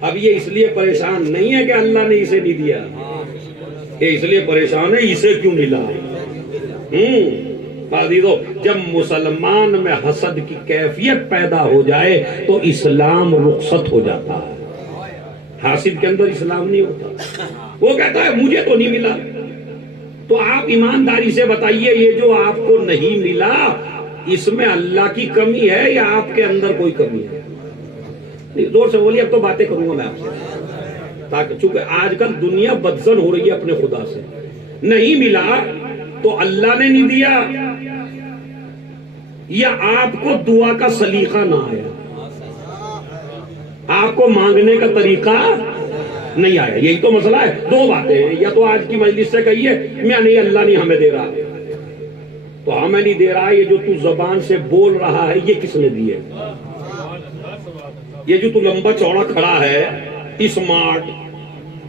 اب یہ اس لیے پریشان نہیں ہے کہ اللہ نے اسے نہیں دیا، یہ اس لیے پریشان ہے اسے کیوں ملا۔ عزیزو، جب مسلمان میں حسد کی کیفیت پیدا ہو جائے تو اسلام رخصت ہو جاتا ہے۔ حاسد کے اندر اسلام نہیں ہوتا، وہ کہتا ہے مجھے تو نہیں ملا۔ تو آپ ایمانداری سے بتائیے، یہ جو آپ کو نہیں ملا اس میں اللہ کی کمی ہے یا آپ کے اندر کوئی کمی ہے؟ زور سے بولیے، اب تو باتیں کروں گا میں آپ سے، تاکہ چونکہ آج کل دنیا بدزن ہو رہی ہے اپنے خدا سے۔ نہیں ملا تو اللہ نے نہیں دیا یا آپ کو دعا کا سلیقہ نہ آیا، آپ کو مانگنے کا طریقہ نہیں آیا، یہی تو مسئلہ ہے۔ دو باتیں ہیں، یا تو آج کی مجلس سے کہیے میں نہیں، اللہ نہیں ہمیں دے رہا، تو ہمیں نہیں دے رہا، یہ جو تو زبان سے بول رہا ہے یہ کس نے دی ہے؟ یہ جو تو لمبا چوڑا کھڑا ہے، اسمارٹ،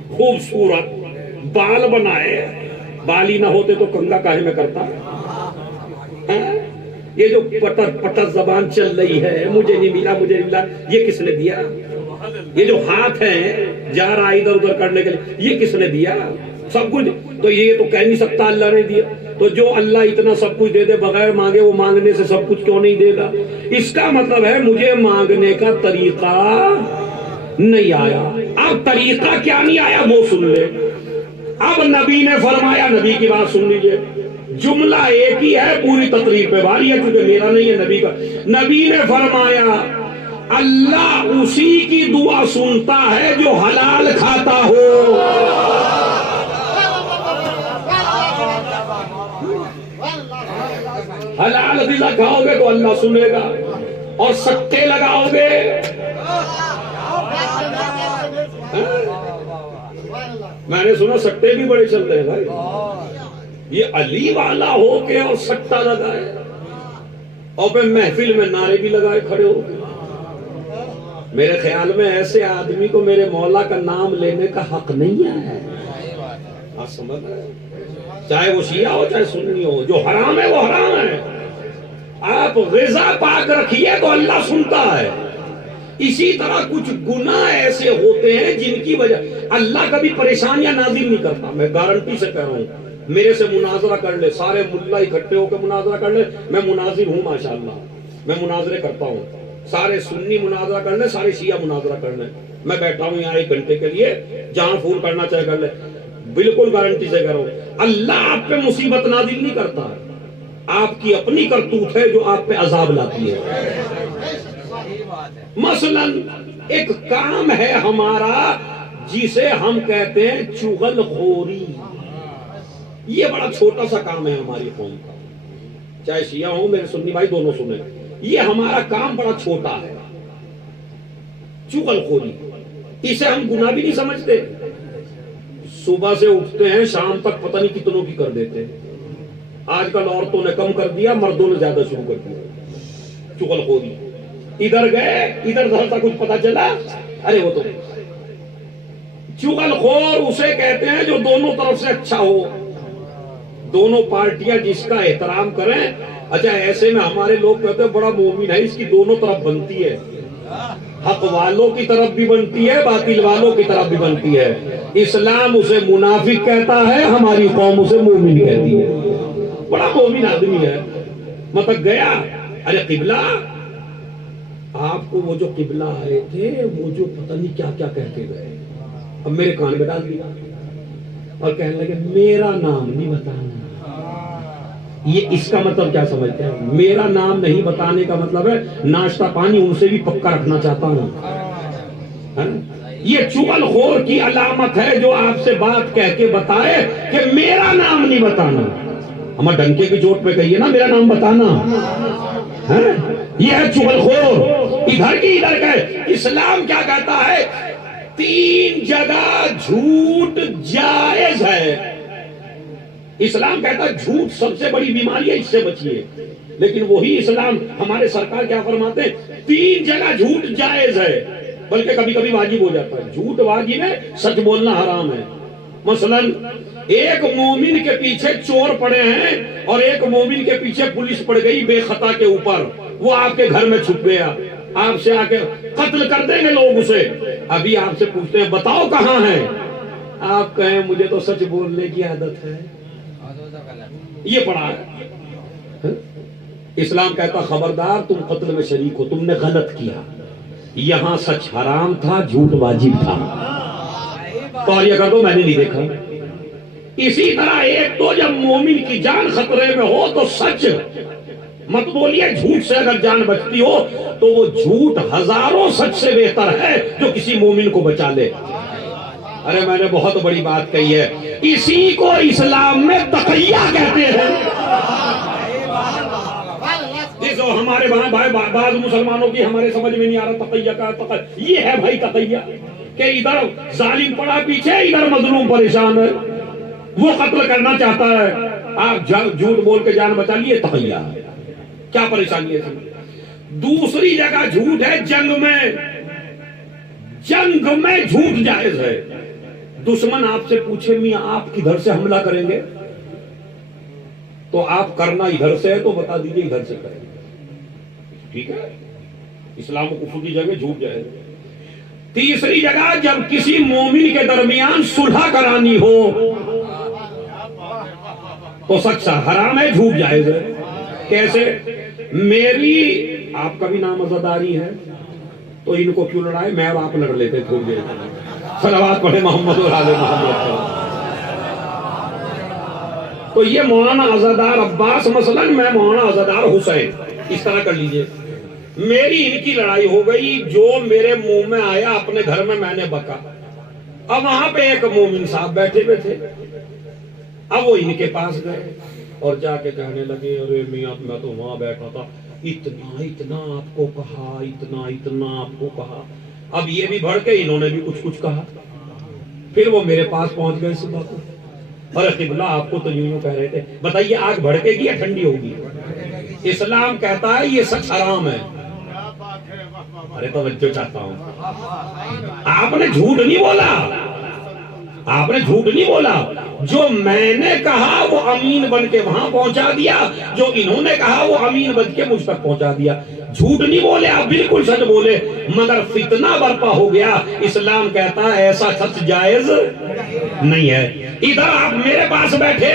خوبصورت، بال بنائے، بال ہی نہ ہوتے تو کنگا کاہے میں کرتا؟ یہ جو پٹر پٹر زبان چل رہی ہے، مجھے نہیں ملا مجھے نہیں ملا، یہ کس نے دیا؟ یہ جو ہاتھ ہیں جا رہا ادھر ادھر کرنے کے لیے، یہ کس نے دیا؟ سب کچھ تو یہ تو کہہ نہیں سکتا اللہ نے دیا۔ تو جو اللہ اتنا سب کچھ دے دے بغیر مانگے، وہ مانگنے سے سب کچھ کیوں نہیں دے گا؟ اس کا مطلب ہے مجھے مانگنے کا طریقہ نہیں آیا۔ اب طریقہ کیا نہیں آیا وہ سن لے۔ اب نبی نے فرمایا، نبی کی بات سن لیجئے، جملہ ایک ہی ہے، پوری تقریر پہ باری ہے کیونکہ میرا نہیں ہے نبی کا۔ نبی نے فرمایا اللہ اسی کی دعا سنتا ہے جو حلال کھاتا ہو۔ حلال غذا کھاؤ گے تو اللہ سنے گا، اور سکے لگاؤ گے میں نے سنا سکتے بھی بڑے چلتے ہیں بھائی، یہ علی والا ہو کے اور سکتا لگائے اور پھر محفل میں نعرے بھی لگائے کھڑے ہو کے۔ میرے خیال میں ایسے آدمی کو میرے مولا کا نام لینے کا حق نہیں ہے۔ آپ سمجھ رہے ہیں؟ چاہے وہ شیعہ ہو چاہے سنی ہو، جو حرام ہے وہ حرام ہے۔ آپ غذا پاک رکھیے تو اللہ سنتا ہے۔ اسی طرح کچھ گناہ ایسے ہوتے ہیں جن کی وجہ اللہ کبھی پریشانیاں نازل نہیں کرتا۔ میں گارنٹی سے کہہ رہا ہوں، میرے سے مناظرہ کر لے، سارے ملا اکٹھے ہو کے مناظرہ کر لے، میں مناظر ہوں ماشاءاللہ، میں مناظرے کرتا ہوں۔ سارے سنی مناظرہ کر لیں، سارے شیعہ مناظرہ کر لیں، میں بیٹھا ہوں یہاں 1 گھنٹے کے لیے، جہاں پھول کرنا چاہے کر لیں۔ بالکل گارنٹی سے کہہ رہا ہوں، اللہ آپ پہ مصیبت نازل نہیں کرتا، آپ کی اپنی کرتوت ہے جو آپ پہ عذاب لاتی ہے۔ مثلا ایک کام ہے ہمارا جسے ہم کہتے ہیں چغل خوری، یہ بڑا چھوٹا سا کام ہے ہماری قوم کا، چاہے شیعہ ہوں میرے سنی بھائی دونوں سنیں، یہ ہمارا کام بڑا چھوٹا ہے، چغل خوری۔ اسے ہم گناہ بھی نہیں سمجھتے، صبح سے اٹھتے ہیں شام تک پتہ نہیں کتنوں کی کر دیتے ہیں۔ آج کل عورتوں نے کم کر دیا، مردوں نے زیادہ شروع کر دیا چغل خوری۔ ادھر گئے ادھر ذرا کچھ پتا چلا، ارے وہ تو چغل خور اسے کہتے ہیں جو دونوں طرف سے اچھا ہو، دونوں پارٹیاں جس کا احترام کریں۔ اچھا ایسے میں ہمارے لوگ کہتے ہیں بڑا مومن ہے، اس کی دونوں طرف بنتی ہے، حق والوں کی طرف بھی بنتی ہے، باطل والوں کی طرف بھی بنتی ہے۔ اسلام اسے منافق کہتا ہے، ہماری قوم اسے مومن کہتی ہے، بڑا مومن آدمی ہے۔ مطلب گیا، ارے قبلہ، آپ کو وہ جو قبلہ آئے تھے وہ جو پتہ نہیں کیا کیا کہہ کے گئے، اب میرے کان میں ڈال دیا اور کہنے لگے میرا نام نہیں بتانا۔ یہ اس کا مطلب کیا سمجھتے ہیں؟ میرا نام نہیں بتانے کا مطلب ہے ناشتہ پانی ان سے بھی پکا رکھنا چاہتا ہوں۔ یہ چغل خور کی علامت ہے جو آپ سے بات کہہ کے بتائے کہ میرا نام نہیں بتانا۔ ہمیں ڈنکے کی چوٹ پہ کہیے نا میرا نام بتانا، یہ ہے چغل خور۔ ادھر کی ادھر گئے، اسلام کیا کہتا ہے؟ 3 جگہ جھوٹ جائز ہے۔ اسلام کہتا ہے جھوٹ سب سے بڑی بیماری ہے، اس سے بچیے، لیکن وہی اسلام ہمارے سرکار کیا فرماتے ہیں؟ 3 جگہ جھوٹ جائز ہے، بلکہ کبھی کبھی واجب ہو جاتا ہے۔ جھوٹ واجب ہے، سچ بولنا حرام ہے۔ مثلا ایک مومن کے پیچھے چور پڑے ہیں اور ایک مومن کے پیچھے پولیس پڑ گئی بے خطا کے اوپر، وہ آپ کے گھر میں چھپ گیا، آپ سے آ کے قتل کر دیں گے لوگ اسے. ابھی آپ سے پوچھتے ہیں بتاؤ کہاں ہے, آپ کہیں مجھے تو سچ بولنے کی عادت ہے. یہ پڑھا ہے. اسلام کہتا خبردار تم قتل میں شریک ہو, تم نے غلط کیا. یہاں سچ حرام تھا, جھوٹ واجب تھا. تو یہ کر دو میں نے نہیں دیکھا. اسی طرح ایک تو جب مومن کی جان خطرے میں ہو تو سچ مت بولیے. جھوٹ سے اگر جان بچتی ہو تو وہ جھوٹ ہزاروں سچ سے بہتر ہے جو کسی مومن کو بچا لے. ارے میں نے بہت بڑی بات کہی ہے. اسی کو اسلام میں تقیہ کہتے ہیں. ہمارے وہاں بعض مسلمانوں کی ہمارے سمجھ میں نہیں آ رہا تقیہ کا. یہ ہے بھائی تقیہ کہ ادھر ظالم پڑا پیچھے, ادھر مظلوم پریشان ہے, وہ قتل کرنا چاہتا ہے, آپ جھوٹ بول کے جان بچا لیے, تقیہ. کیا پریشانی ہے؟ دوسری جگہ جھوٹ ہے جنگ میں. جنگ میں جھوٹ جائز ہے. دشمن آپ سے پوچھے میاں آپ کدھر سے حملہ کریں گے, تو آپ کرنا ادھر سے ہے تو بتا دیجئے ادھر سے کریں گے. ٹھیک ہے, اسلام و کفر کی جگہ جھوٹ جائز. تیسری جگہ جب کسی مومن کے درمیان صلح کرانی ہو تو سچ حرام ہے, جھوٹ جائز ہے. کیسے؟ میری آپ کا بھی نام عزاداری ہے تو ان کو کیوں لڑائے, میں اور آپ لڑ لیتے تھوڑی دیر. صلوات پڑھے محمد اور آل محمد. تو یہ مولانا عزادار عباس مثلا, میں مولانا عزادار حسین, اس طرح کر لیجئے. میری ان کی لڑائی ہو گئی, جو میرے منہ میں آیا اپنے گھر میں میں نے بکا. اب وہاں پہ ایک مومن صاحب بیٹھے ہوئے تھے. اب وہ ان کے پاس گئے اور جا کے کہنے لگے ارے میاں میں تو وہاں بیٹھا تھا, اتنا اتنا آپ کو کہا, اتنا اتنا آپ کو کہا. اب یہ بھی بڑھ کے انہوں نے بھی کچھ کہا. پھر وہ میرے پاس پہنچ گئے صبح کو, اور قبلہ آپ کو تو یوں کہہ رہے تھے, بتائیے آگ بھڑکے گی یا ٹھنڈی ہوگی؟ اسلام کہتا ہے یہ سچ حرام ہے. ارے توجہ چاہتا ہوں, آپ نے جھوٹ نہیں بولا, آپ نے جھوٹ نہیں بولا. جو میں نے کہا وہ امین بن کے وہاں پہنچا دیا, جو انہوں نے کہا وہ امین بن کے مجھ تک پہنچا دیا. جھوٹ نہیں بولے آپ, بالکل سچ بولے, مگر فتنہ برپا ہو گیا. اسلام کہتا ہے ایسا سچ جائز نہیں ہے. ادھر آپ میرے پاس بیٹھے,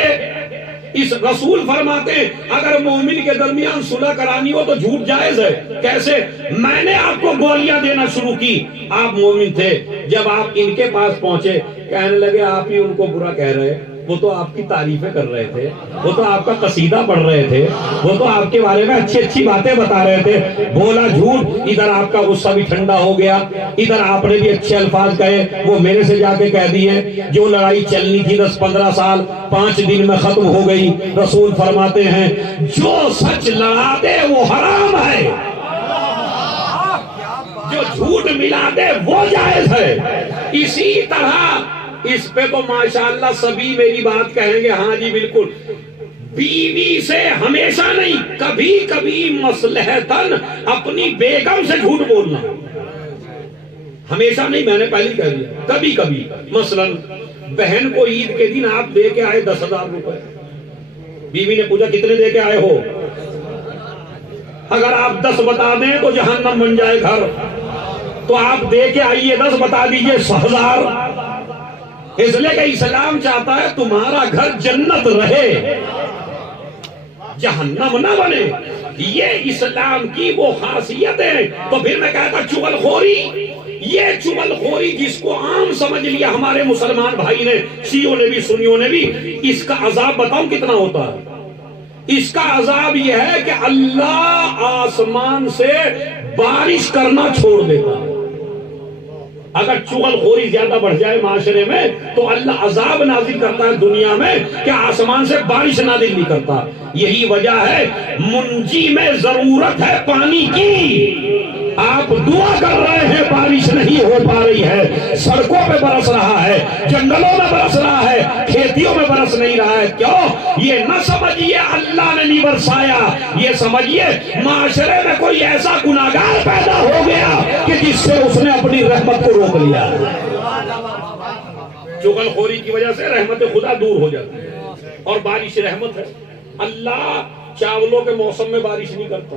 اس رسول فرماتے ہیں اگر مومن کے درمیان صلح کرانی ہو تو جھوٹ جائز ہے. کیسے؟ میں نے آپ کو گولیاں دینا شروع کی, آپ مومن تھے. جب آپ ان کے پاس پہنچے کہنے لگے آپ ہی ان کو برا کہہ رہے, وہ تو آپ کی تعریفیں کر رہے تھے, وہ تو آپ کا قصیدہ پڑھ رہے تھے, وہ تو آپ کے بارے میں اچھی اچھی باتیں بتا رہے تھے. بولا جھوٹ. ادھر آپ کا غصہ بھی ٹھنڈا ہو گیا, ادھر آپ نے بھی اچھے الفاظ کہے, وہ میرے سے جا کے کہہ دیے. جو لڑائی چلنی تھی 10-15 سال 5 دن میں ختم ہو گئی. رسول فرماتے ہیں جو سچ لڑا دے وہ حرام ہے, جو جھوٹ ملا دے وہ جائز ہے. اسی طرح اس پہ تو ماشاءاللہ سبھی میری بات کہیں گے ہاں جی بالکل. بیوی سے ہمیشہ نہیں, کبھی کبھی مصلحتاً اپنی بیگم سے جھوٹ بولنا. ہمیشہ نہیں, میں نے پہلے کہہ دیا, کبھی کبھی. مثلا بہن کو عید کے دن آپ دے کے آئے 10,000 روپے, بیوی نے پوچھا کتنے دے کے آئے ہو, اگر آپ 10 بتا دیں تو جہنم بن جائے گھر, تو آپ دے کے آئیے 10, بتا دیجئے 1,000. اس لیے کہ اسلام چاہتا ہے تمہارا گھر جنت رہے, جہنم نہ بنے. یہ اسلام کی وہ خاصیت ہے. تو پھر میں کہتا چغل خوری, یہ چغل خوری جس کو عام سمجھ لیا ہمارے مسلمان بھائی نے, شیعوں نے بھی سنیوں نے بھی, اس کا عذاب بتاؤں کتنا ہوتا ہے. اس کا عذاب یہ ہے کہ اللہ آسمان سے بارش کرنا چھوڑ دیتا ہے. اگر چغل خوری زیادہ بڑھ جائے معاشرے میں تو اللہ عذاب نازل کرتا ہے دنیا میں کہ آسمان سے بارش نازل نہیں کرتا. یہی وجہ ہے منجی میں ضرورت ہے پانی کی. آپ دعا کر رہے ہیں بارش نہیں ہو پا رہی ہے, سڑکوں پہ برس رہا ہے, جنگلوں میں برس رہا ہے, کھیتیوں میں برس نہیں رہا ہے. کیوں؟ یہ نہ سمجھیے اللہ نے نہیں برسایا, یہ سمجھیے معاشرے میں کوئی ایسا گناہگار پیدا ہو گیا کہ جس سے اس نے اپنی رحمت کو روک لیا. چغل خوری کی وجہ سے رحمت خدا دور ہو جاتی ہے, اور بارش رحمت ہے. اللہ چاولوں کے موسم میں بارش نہیں کرتا,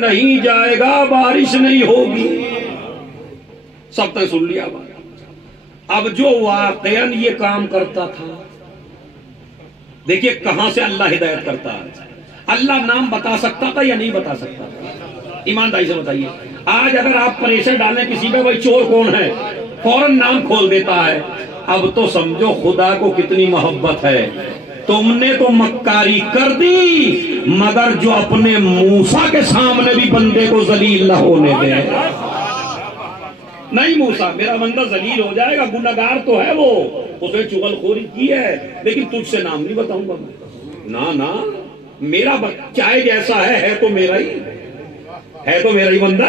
نہیں جائے گا بارش نہیں ہوگی. سب تک سن لیا بات. اب جو واقعاً یہ کام کرتا تھا، دیکھیے کہاں سے اللہ ہدایت کرتا ہے. اللہ نام بتا سکتا تھا یا نہیں بتا سکتا تھا؟ ایمانداری سے بتائیے. آج اگر آپ پریشر ڈالیں کسی پہ بھائی چور کون ہے، فوراً نام کھول دیتا ہے. اب تو سمجھو خدا کو کتنی محبت ہے. تم نے تو مکاری کر دی، مگر جو اپنے موسیٰ کے سامنے بھی بندے کو ذلیل نہ ہونے دے. نہیں موسیٰ میرا بندہ ذلیل ہو جائے گا، گنہگار تو ہے وہ، اس نے چغل خوری کی ہے، لیکن تجھ سے نام نہیں بتاؤں گا میں. نہ میرا چاہے جیسا ہے تو میرا ہی ہے، تو میرا ہی بندہ.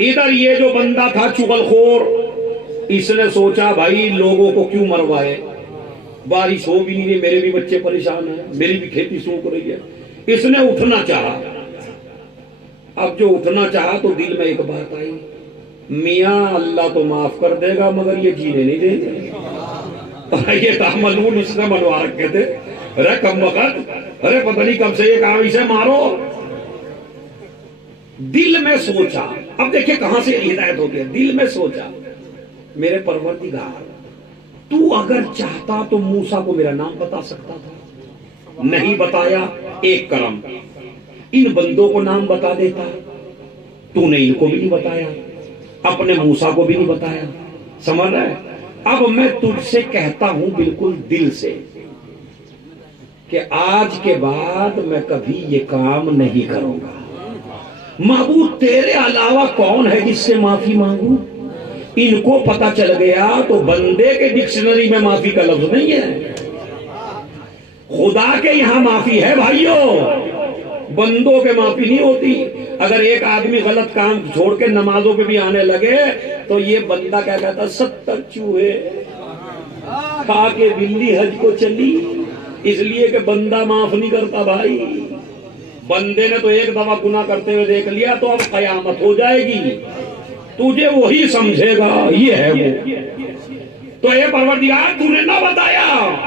ادھر یہ جو بندہ تھا چغل خور، اس نے سوچا بھائی لوگوں کو کیوں مروائے، بارش ہو بھی نہیں رہی، میرے بھی بچے پریشان ہیں، میری بھی کھیتی سوکھ رہی ہے. اس نے اٹھنا چاہا. اب جو اٹھنا چاہا تو دل میں ایک بات آئی، میاں اللہ تو معاف کر دے گا مگر یہ جینے نہیں دیں گے. یہ تعملون اس نے منوا رکھے تھے. ارے کم وقت، ارے پتہ نہیں کب سے یہ کام اسے مارو. دل میں سوچا، اب دیکھیں کہاں سے ہدایت ہوتی ہے. دل میں سوچا میرے پروردگار تو اگر چاہتا تو موسیٰ کو میرا نام بتا سکتا تھا، نہیں بتایا. ایک کرم، ان بندوں کو نام بتا دیتا، تو نے ان کو بھی نہیں بتایا، اپنے موسیٰ کو بھی نہیں بتایا. سمجھ رہا ہے؟ اب میں تجھ سے کہتا ہوں بالکل دل سے کہ آج کے بعد میں کبھی یہ کام نہیں کروں گا. معبود تیرے علاوہ کون ہے جس سے معافی مانگوں؟ ان کو پتا چل گیا تو بندے کے ڈکشنری میں معافی کا لفظ نہیں ہے، خدا کے یہاں معافی ہے بھائیوں، بندوں کے معافی نہیں ہوتی. اگر ایک آدمی غلط کام چھوڑ کے نمازوں پہ بھی آنے لگے تو یہ بندہ کیا کہتا، 70 چوہے کھا کے بلی حج کو چلی. اس لیے کہ بندہ معاف نہیں کرتا بھائی. بندے نے تو ایک دفعہ گناہ کرتے ہوئے دیکھ لیا تو اب قیامت ہو جائے گی، تجھے وہی سمجھے گا یہ ہے وہ. تو اے پروردگار تو نے نہ بتایا،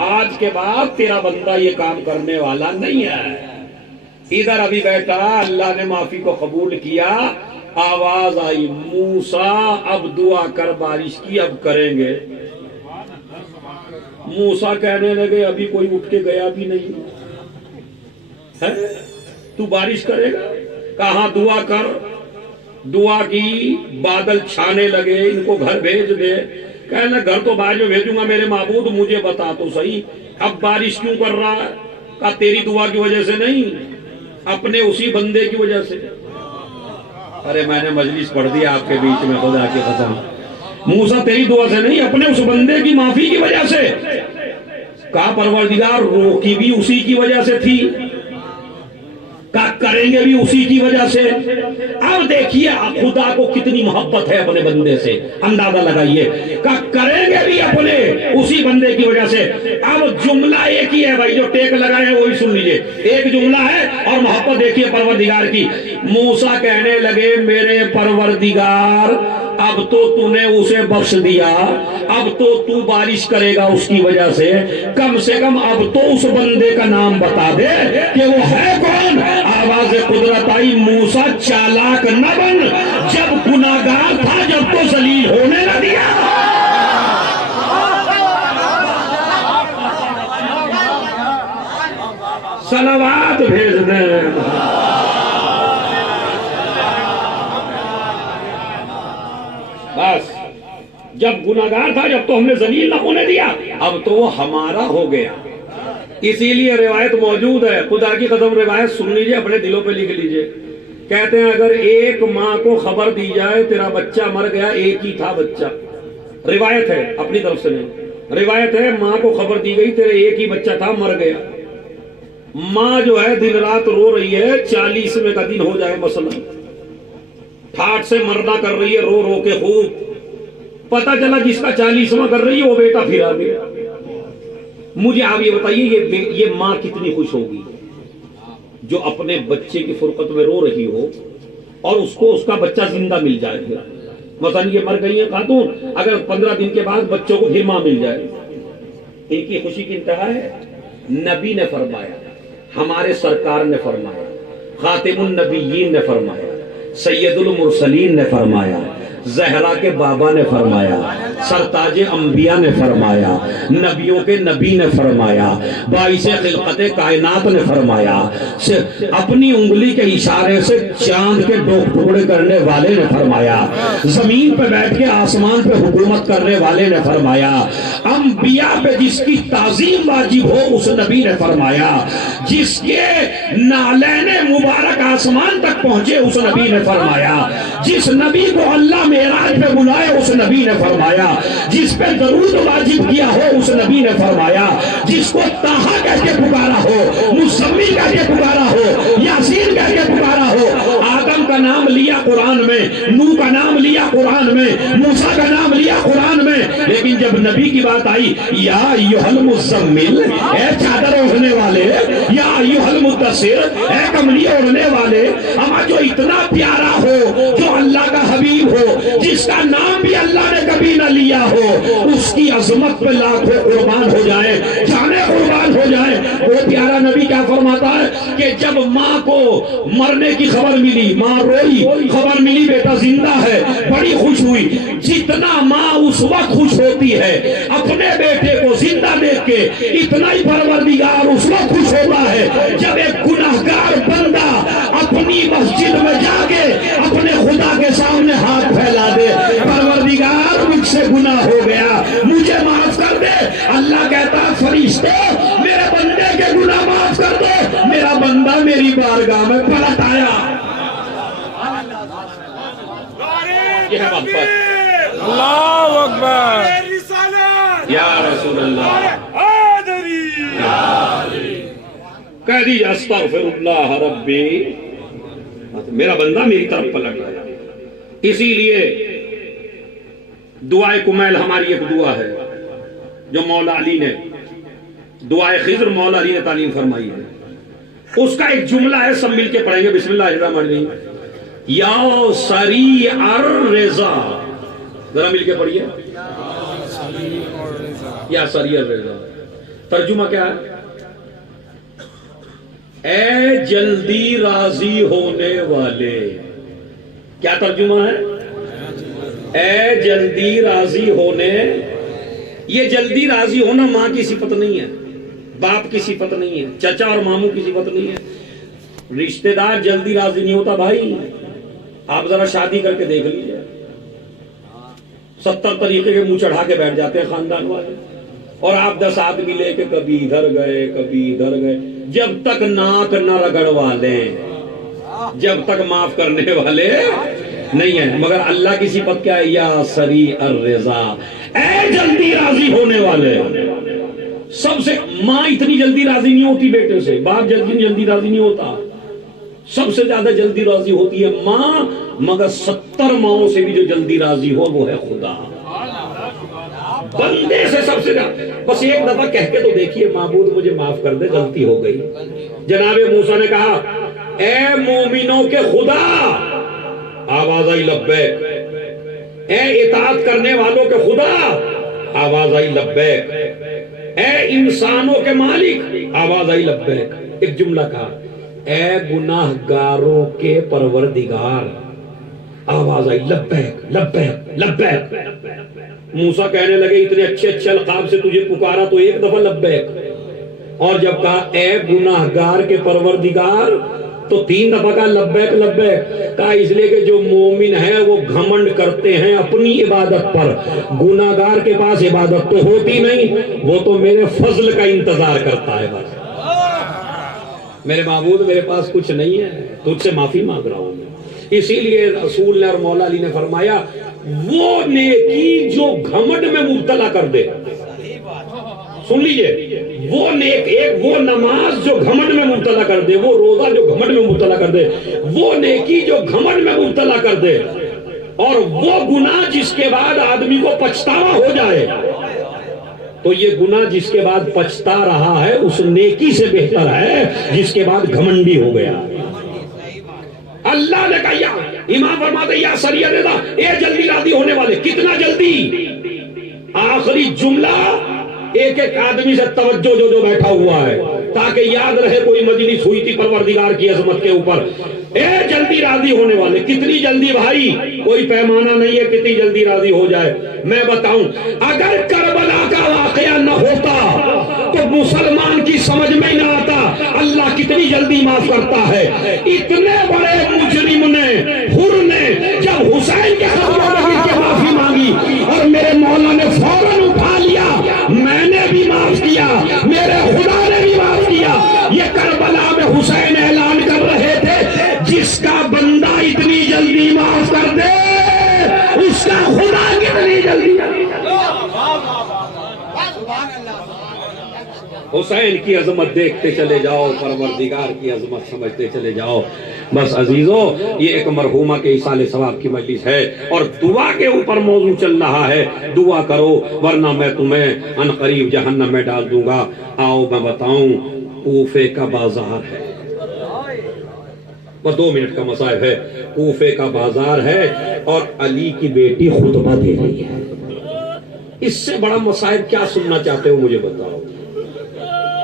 آج کے بعد تیرا بندہ یہ کام کرنے والا نہیں ہے. ادھر ابھی بیٹھا، اللہ نے معافی کو قبول کیا. آواز آئی موسیٰ اب دعا کر بارش کی، اب کریں گے. موسیٰ کہنے لگے ابھی کوئی اٹھ کے گیا بھی نہیں ہے، تو بارش کرے گا؟ کہاں دعا کر. دعا کی، بادل چھانے لگے، ان کو گھر بھیج دے. کہنے گھر تو بعد میں بھیجوں گا، میرے معبود مجھے بتا تو صحیح اب بارش کیوں کر رہا ہے. کہا تیری دعا کی وجہ سے نہیں، اپنے اسی بندے کی وجہ سے. ارے میں نے مجلس پڑھ دیا آپ کے بیچ میں، خدا کی قسم. موسیٰ تیری دعا سے نہیں، اپنے اس بندے کی معافی کی وجہ سے. کہا پروردگار روکی بھی اسی کی وجہ سے تھی، کہا کریں گے بھی اسی کی وجہ سے. اب دیکھیے خدا کو کتنی محبت ہے اپنے بندے سے، اندازہ لگائیے. کہا کریں گے بھی اپنے اسی بندے کی وجہ سے. اب جملہ ایک ہی ہے بھائی، جو ٹیک لگائے ہیں وہی سن لیجئے. ایک جملہ ہے اور محبت دیکھیے پروردگار کی. موسیٰ کہنے لگے میرے پروردگار اب تو نے اسے بخش دیا، اب تو بارش کرے گا اس کی وجہ سے کم اب تو اس بندے کا نام بتا دے کہ وہ ہے کون. آواز قدرت آئی موسیٰ چالاک نہ بن، جب گناہگار تھا جب تو ذلیل ہونے نہ دیا. صلوات بھیج دیں. بس جب گناہگار تھا جب تو ہم نے ذلیل نہ ہونے دیا، اب تو وہ ہمارا ہو گیا. اسی لیے روایت موجود ہے، خدا کی قسم روایت سن لیجئے، اپنے دلوں پہ لکھ لیجئے. کہتے ہیں اگر ایک ماں کو خبر دی جائے تیرا بچہ مر گیا، ایک ہی تھا بچہ، روایت ہے اپنی طرف سے نہیں، روایت ہے ماں کو خبر دی گئی تیرے ایک ہی بچہ تھا مر گیا. ماں جو ہے دن رات رو رہی ہے، 40ویں کا دن ہو جائے مثلا، ٹھاٹ سے مرنا کر رہی ہے رو رو کے خوب. پتہ چلا جس کا 40واں کر رہی ہے وہ بیٹا پھر آ گیا. مجھے آپ یہ بتائیے یہ ماں کتنی خوش ہوگی جو اپنے بچے کی فرقت میں رو رہی ہو اور اس کو اس کا بچہ زندہ مل جائے. مثلا یہ مر گئی ہے خاتون، اگر 15 دن کے بعد بچوں کو پھر ماں مل جائے، ان کی خوشی کی انتہا ہے. نبی نے فرمایا، ہمارے سرکار نے فرمایا، خاتم النبیین نے فرمایا، سید المرسلین نے فرمایا، زہرا کے بابا نے فرمایا، سرتاج انبیاء نے فرمایا، نبیوں کے نبی نے فرمایا، باعث خلقت کائنات نے فرمایا، اپنی انگلی کے اشارے سے چاند کے دو ٹکڑے کرنے والے نے فرمایا، زمین پہ بیٹھ کے آسمان پہ حکومت کرنے والے نے فرمایا، انبیاء پہ جس کی تعظیم واجب ہو اس نبی نے فرمایا، جس کے نالین مبارک آسمان تک پہنچے اس نبی نے فرمایا، جس نبی کو اللہ معراج پہ بلائے اس نبی نے فرمایا، جس پہ درود واجب کیا ہو اس نبی نے فرمایا، جس کو طٰہٰ کہہ کے پکارا ہو، مزمل کہہ کے پکارا ہو، یاسین کہہ کے پکارا ہو، آدم کا نام لیا قرآن میں، نوح کا نام لیا قرآن میں، موسیٰ کا نام لیا قرآن میں، لیکن جب نبی کی بات آئی، یا ایھا المزمل، اے چادر اوڑھنے والے، یا ایھا المدثر، اے کملی اوڑھنے والے، اما جو اتنا پیارا ہو، جو اللہ کا حبیب ہو، جس کا نام بھی اللہ نے کبھی نہ لیا ہو، اس کی عظمت پہ لاکھوں قربان ہو جائے، جانیں قربان ہو جائے۔ وہ پیارا نبی کیا فرماتا ہے کہ جب ماں کو مرنے کی خبر ملی، ماں روئی، خبر ملی بیٹا زندہ ہے، بڑی خوش ہوئی، جتنا ماں اس وقت خوش ہوتی ہے اپنے بیٹے کو زندہ دیکھ کے، اتنا ہی پروردگار اس وقت خوش ہوتا ہے جب ایک گناہگار بندہ اپنی مسجد میں جا کے اپنے خدا کے سامنے ہاتھ پھیلا دے، پروردگار مجھ سے گناہ ہو گیا، مجھے معاف کر دے۔ اللہ کہتا ہے فرشتوں میرے بندے کے گناہ معاف کر دو، میرا بندہ میری بارگاہ میں پلٹ آیا۔ یہ ہے محبت۔ اللہ اکبر، یا رسول اللہ، کہہ دیجیے استغفر اللہ ربی، میرا بندہ میری طرف پلٹ آیا۔ اسی لیے دعائے کمیل ہماری ایک دعا ہے جو مولا علی نے، دعائے خضر مولا علی نے تعلیم فرمائی ہے، اس کا ایک جملہ ہے، سب مل کے پڑھیں گے، بسم اللہ الرحمن الرحیم۔ یا سریع الرضا، ذرا مل کے پڑھیے، یا سریع الرضا، ترجمہ کیا ہے؟ اے جلدی راضی ہونے والے۔ کیا ترجمہ ہے؟ اے جلدی راضی ہونے۔ یہ جلدی راضی ہونا ماں کی صفت نہیں ہے، باپ کی صفت نہیں ہے، چچا اور ماموں کی صفت نہیں ہے۔ رشتہ دار جلدی راضی نہیں ہوتا بھائی، آپ ذرا شادی کر کے دیکھ لیجئے، 70 طریقے کے منہ چڑھا کے بیٹھ جاتے ہیں خاندان والے، اور آپ 10 آدمی لے کے کبھی ادھر گئے کبھی ادھر گئے، جب تک ناک نہ رگڑوا لیں، جب تک معاف کرنے والے نہیں ہیں۔ مگر اللہ کی صفت کیا ہے؟ یا سریع الرضا، اے جلدی راضی ہونے والے۔ سب سے ماں اتنی جلدی راضی نہیں ہوتی بیٹے سے، باپ جلدی راضی نہیں ہوتا، سب سے زیادہ جلدی راضی ہوتی ہے ماں، مگر 70 ماؤں سے بھی جو جلدی راضی ہو وہ ہے خدا، بندے سے سب سے زیادہ۔ بس ایک دفعہ کہہ کے تو دیکھیے، معبود مجھے معاف کر دے، غلطی ہو گئی۔ جناب موسیٰ نے کہا اے مومنوں کے خدا، آواز آئی لبیک۔ اے اطاعت کرنے والوں کے خدا، آواز آئی لبیک۔ اے انسانوں کے مالک، آواز آئی لبیک۔ ایک جملہ کہا اے گناہ گاروں کے پروردگار، آواز آئی لبیک لبیک لبیک۔ موسیٰ کہنے لگے اتنے اچھے اچھے القاب سے تجھے پکارا تو ایک دفعہ لبیک، اور جب کہا اے گناہ گار کے پروردگار تو 3 دفعہ کہا لبیک لبیک۔ کہا اس لیے کہ جو مومن ہیں وہ گھمنڈ کرتے ہیں اپنی عبادت پر، گناہ گار کے پاس عبادت تو ہوتی نہیں، وہ تو میرے فضل کا انتظار کرتا ہے بس۔ میرے معبود میرے پاس کچھ نہیں ہے، تجھ سے معافی مانگ رہا ہوں میں۔ اسی لیے رسول نے اور مولا علی نے فرمایا وہ نیکی جو گھمنڈ میں مبتلا کر دے، سن لیجئے، وہ نیک ایک وہ نماز جو گھمنڈ میں مبتلا کر دے، وہ روزہ جو گھمنڈ میں مبتلا کر دے، وہ نیکی جو گھمنڈ میں مبتلا کر دے، اور وہ گناہ جس کے بعد آدمی کو پچھتاوا ہو جائے، تو یہ گناہ جس کے بعد پچھتا رہا ہے اس نیکی سے بہتر ہے جس کے بعد گھمنڈی ہو گیا۔ اللہ نے کہا یا امام فرماتے یا سریع الرضا، اے جلدی راضی ہونے والے۔ کتنا جلدی؟ آخری جملہ ایک ایک آدمی سے توجہ جو بیٹھا ہوا ہے، تاکہ یاد رہے کوئی مجلس ہوئی تھی پروردگار کی عظمت کے اوپر. جلدی راضی ہونے والے, کتنی جلدی بھائی, کوئی پیمانہ نہیں ہے کتنی جلدی راضی ہو جائے. میں بتاؤں, اگر کربلا کا واقعہ نہ ہوتا تو مسلمان کی سمجھ میں نہ آتا اللہ کتنی جلدی معاف کرتا ہے. اتنے بڑے مجرم نے, حر نے, جب حسین کے قدموں میں گر کے معافی مانگی اور میرے مولا نے فوراً اٹھا لیا, میں نے بھی معاف کیا, میرے خدا نے بھی معاف کیا. یہ کربلا میں حسین اعلان کر رہے تھے جس کا بندہ اتنی جلدی معاف کر دے اس کا خدا کتنی جلدی. حسین کی عظمت دیکھتے چلے جاؤ, پروردگار کی عظمت سمجھتے چلے جاؤ. بس عزیزو, یہ ایک مرحومہ کے ایصال ثواب کی مجلس ہے اور دعا کے اوپر موضوع چل رہا ہے. دعا کرو ورنہ میں تمہیں ان قریب جہنم میں ڈال دوں گا. آؤ میں بتاؤں, کوفے کا بازار ہے, وہ 2 منٹ کا مصائب ہے. کوفے کا بازار ہے اور علی کی بیٹی خطبہ دے رہی ہے. اس سے بڑا مصائب کیا سننا چاہتے ہو مجھے بتاؤ؟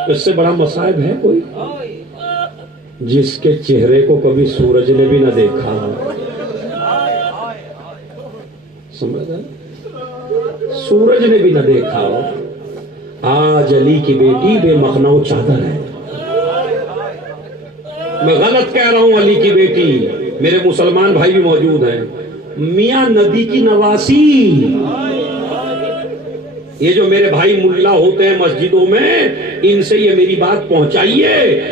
اس سے بڑا مصائب ہے کوئی؟ جس کے چہرے کو کبھی سورج نے بھی نہ دیکھا, سمجھا, سورج نے بھی نہ دیکھا, آج علی کی بیٹی بے مخنو چادر ہے. میں غلط کہہ رہا ہوں, علی کی بیٹی, میرے مسلمان بھائی بھی موجود ہیں, میاں نبی کی نواسی. یہ جو میرے بھائی ملا ہوتے ہیں مسجدوں میں, ان سے یہ میری بات پہنچائیے.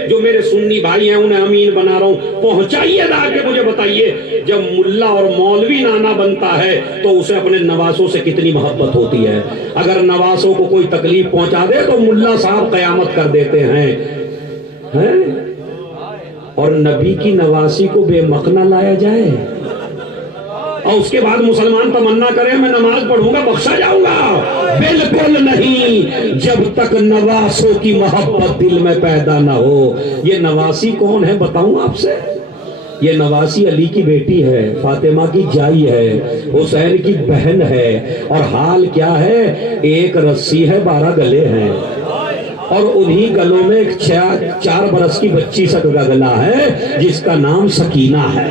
جو میرے سنی بھائی ہیں انہیں امین بنا رہا ہوں, پہنچائیے لا کے مجھے بتائیے, جب ملا اور مولوی نانا بنتا ہے تو اسے اپنے نواسوں سے کتنی محبت ہوتی ہے. اگر نواسوں کو کوئی تکلیف پہنچا دے تو ملا صاحب قیامت کر دیتے ہیں. اور نبی کی نواسی کو بے مخنا لایا جائے اور اس کے بعد مسلمان تمنا کرے میں نماز پڑھوں گا بخشا جاؤں گا. بالکل نہیں, جب تک نواسوں کی محبت دل میں پیدا نہ ہو. یہ نواسی کون ہے بتاؤں آپ سے؟ یہ نواسی علی کی بیٹی ہے, فاطمہ کی جائی ہے, حسین کی بہن ہے. اور حال کیا ہے, ایک رسی ہے 12 گلے ہیں اور انہی گلوں میں ایک 4 برس کی بچی سا گلا ہے جس کا نام سکینہ ہے.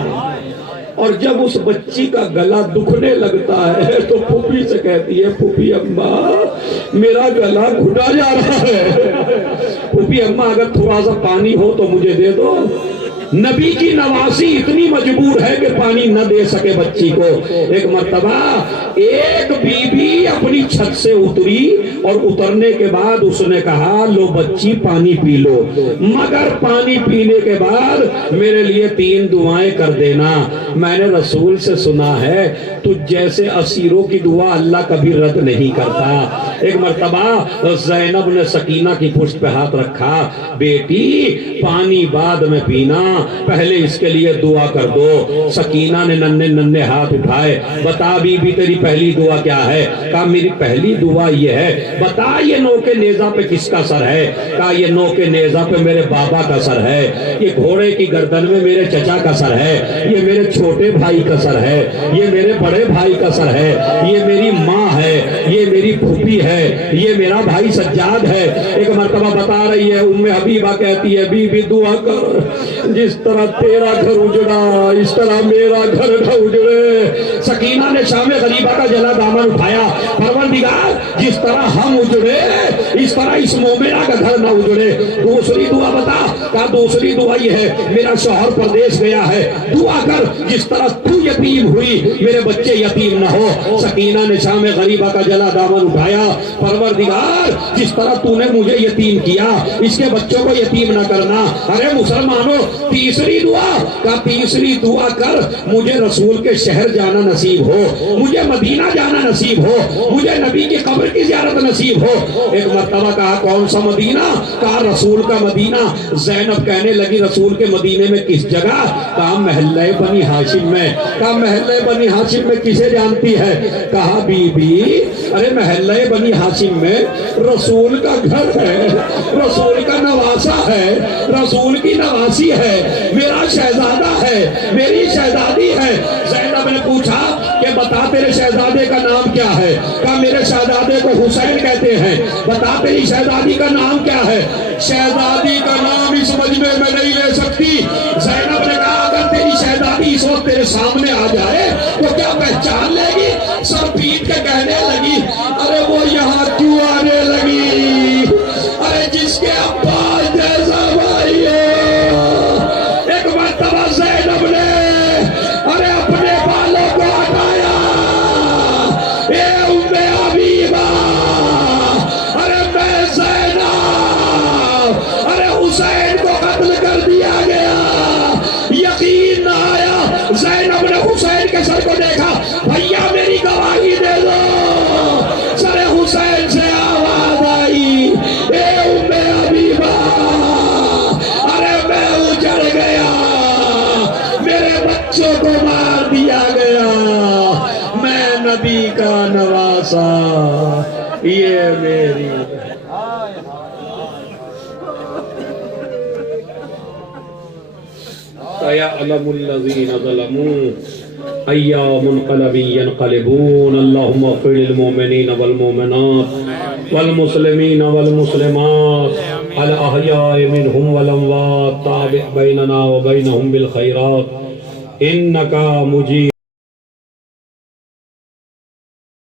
اور جب اس بچی کا گلا دکھنے لگتا ہے تو پھوپھی سے کہتی ہے, پھوپھی اماں میرا گلا گھٹا جا رہا ہے, پھوپھی اماں اگر تھوڑا سا پانی ہو تو مجھے دے دو. نبی کی نواسی اتنی مجبور ہے کہ پانی نہ دے سکے بچی کو. ایک مرتبہ ایک بی بی اپنی چھت سے اتری اور اترنے کے بعد اس نے کہا لو بچی پانی پی لو, مگر پانی پینے کے بعد میرے لیے 3 دعائیں کر دینا. میں نے رسول سے سنا ہے تو جیسے اسیروں کی دعا اللہ کبھی رد نہیں کرتا. ایک مرتبہ زینب نے سکینہ کی پشت پہ ہاتھ رکھا, بیٹی پانی بعد میں پینا, پہلے اس کے لیے دعا کر دو. سکینہ نے ننھے ہاتھ اٹھائے, بتا بی بی تیری پہلی دعا کیا ہے؟ کہا میری پہلی دعا یہ ہے, بتا یہ نوکے نیزہ پہ کس کا سر ہے؟ کہا یہ نوکے نیزہ پہ میرے بابا کا سر ہے, یہ گھوڑے کی گردن میں میرے چچا کا سر ہے, یہ میرے چھوٹے بھائی کا سر ہے, یہ میرے بڑے بھائی کا سر ہے, یہ میری ماں ہے, یہ میری پھوپھی ہے, یہ میرا بھائی سجاد ہے. ایک مرتبہ بتا رہی ہے ام حبیبہ کہتی ہے بی بی دعا کر, جس طرح تیرا گھر اجڑا اس طرح میرا گھر نہ اجڑے. سکینہ نے شام غریبہ کا جلا دامن اٹھایا, پروردگار جس طرح ہم اجڑے اس طرح اس مومنہ کا گھر نہ اجڑے. دوسری دعا بتا. کہا دوسری دعا یہ ہے, میرا شوہر پردیس گیا ہے, دعا کر جس طرح تو یتیم ہوئی میرے بچے یتیم نہ ہو. سکینہ نے شام غریبہ کا جلا دامن اٹھایا, پروردگار جس طرح تو نے مجھے یتیم کیا اس کے بچوں کو یتیم نہ کرنا. ارے مسلمانوں, تیسری دعا. کہا تیسری دعا کر مجھے رسول کے شہر جانا نصیب ہو, مجھے مدینہ جانا نصیب ہو, مجھے نبی کی قبر کی زیارت نصیب ہو. ایک مرتبہ کہا کون سا مدینہ؟ کہا رسول کا مدینہ. زینب کہنے لگی رسول کے مدینے میں کس جگہ؟ کہا محلہ بنی ہاشم میں. کہا محلہ بنی ہاشم میں کسے جانتی ہے؟ کہا بی بی ارے محلہ بنی ہاشم میں رسول کا گھر ہے, رسول کا نواسا ہے, رسول کی نواسی ہے, میرا شہزادہ ہے, میری شہزادی ہے. زینب نے پوچھا کہ بتا تیرے شہزادے کا نام کیا ہے؟ کہا میرے شہزادے کو حسین کہتے ہیں، بتا تیری شہزادی کا نام کیا ہے؟ شہزادی کا نام اس مجمع میں نہیں لے سکتی۔ زینب نے کہا اگر تیری شہزادی اس وقت تیرے سامنے آ جائے تو کیا پہچان لے گی؟ سر پیٹ کے کہنے لگی ارے وہ یہاں کیوں آنے لگی؟ ارے جس کے عباس جیسا بھائی ہو۔ ایک مرتبہ زینب نے ارے اپنے بالوں کو ہٹایا، اے ام حبیبہ، ارے میں زینب، ارے حسین کو قتل کر دیا گیا۔ یقین نہ آیا، زینب نے حسین کے سر کو دیکھا، بھیا میری گواہی دے دو۔ سر حسین سے آواز آئی، اے ام حبیبہ، ارے میں اجڑ گیا، میرے بچوں کو مار دیا گیا، میں نبی کا نواسا، یہ میری سَيَعْلَمُ الَّذِينَ ظَلَمُوا أَيَّ مُنْقَلَبٍ يَنْقَلِبُونَ اللهم اغفر للمؤمنين والمؤمنات والمسلمين والمسلمات الأحياء منهم والأموات تابع بيننا وبينهم بالخيرات إنك مجيب